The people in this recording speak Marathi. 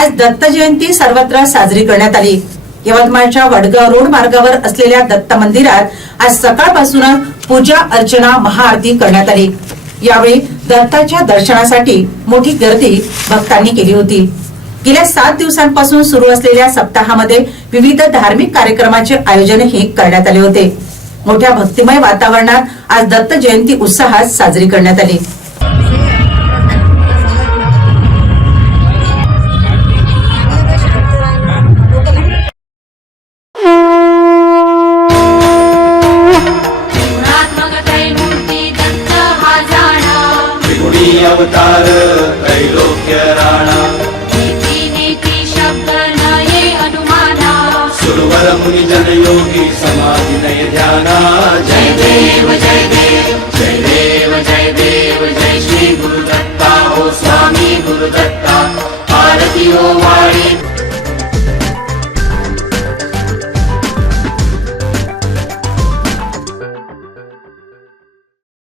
आज दत्त जयंती सर्वत्र साजरी करण्यात आली. यवतमाळच्या वडगाव रोड मार्गावर असलेल्या दत्त मंदिरात आज सकाळपासूनच पूजा अर्चना महाआरती करण्यात आली. यावेळी दत्ताच्या दर्शनासाठी मोठी गर्दी भक्तांनी केली होती. गेल्या सात दिवसांपासून सुरू असलेल्या सप्ताहामध्ये विविध धार्मिक कार्यक्रमाचे आयोजनही करण्यात आले होते. मोठ्या भक्तिमय वातावरणात आज दत्त जयंती उत्साहात साजरी करण्यात आली. अवतार त्रैलोक्य राणा। सुरवर मुनि जन योगी समाधि नय ध्याना। जय देव जय देव जय देव जय देव जय श्री गुरुदत्ता। ओ स्वामी गुरुदत्ता आरती ओ